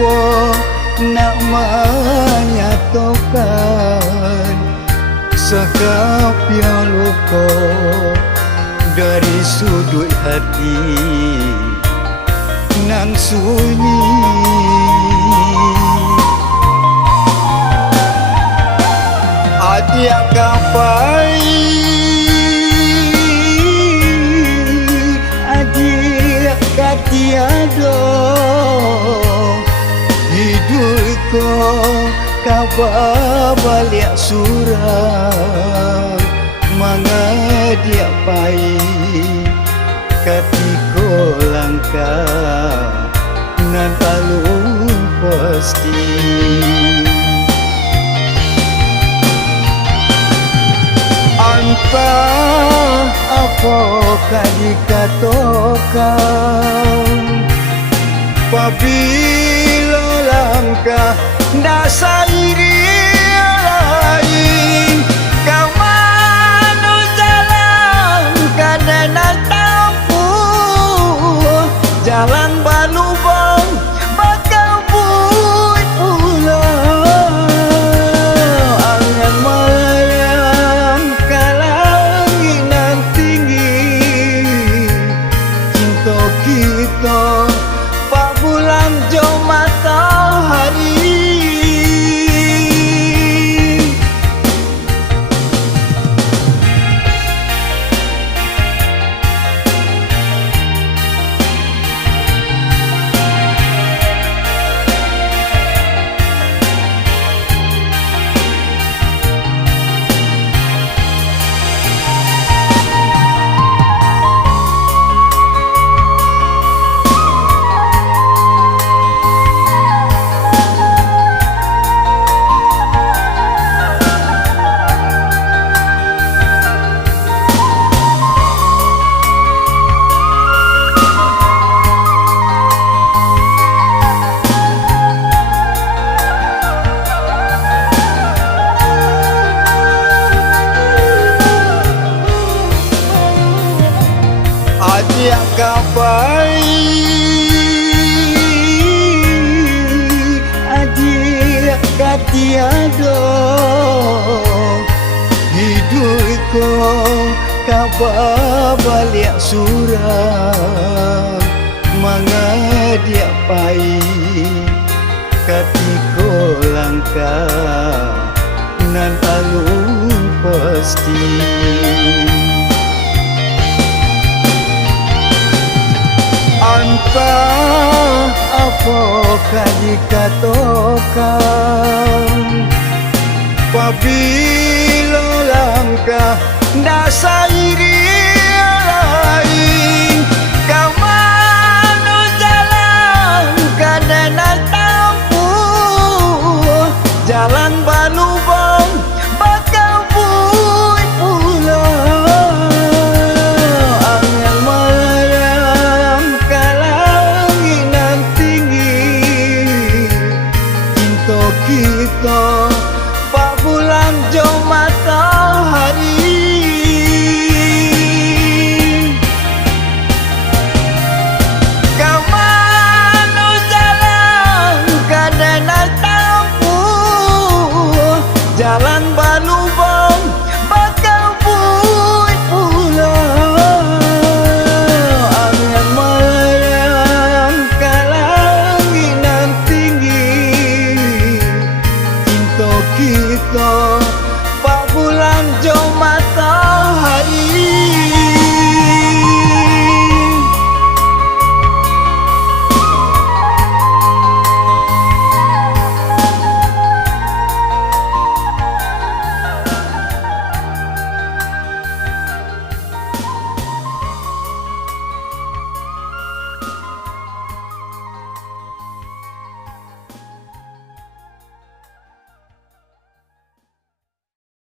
lupa nak menyatukan sekap yang luka dari sudut hati nan sunyi. Adia kapai, adia katiado, hidupku kabar balik surang, mengadia pai, katiko langkah nan alun pasti. Entah apakah dikatakan apabila langkah dasar dia lain, kau mana jalan kadang tempuh jalan balubang bakal buih pula angin melayang ke langit nan tinggi. Cinta kita pak bulan jauh matahari. Adia kapai, adia katiado, hidupku kabar balik surang, mengadia pai, katiko langkah nan alun pasti. Entah apakah dikatakan apabila langkah dasar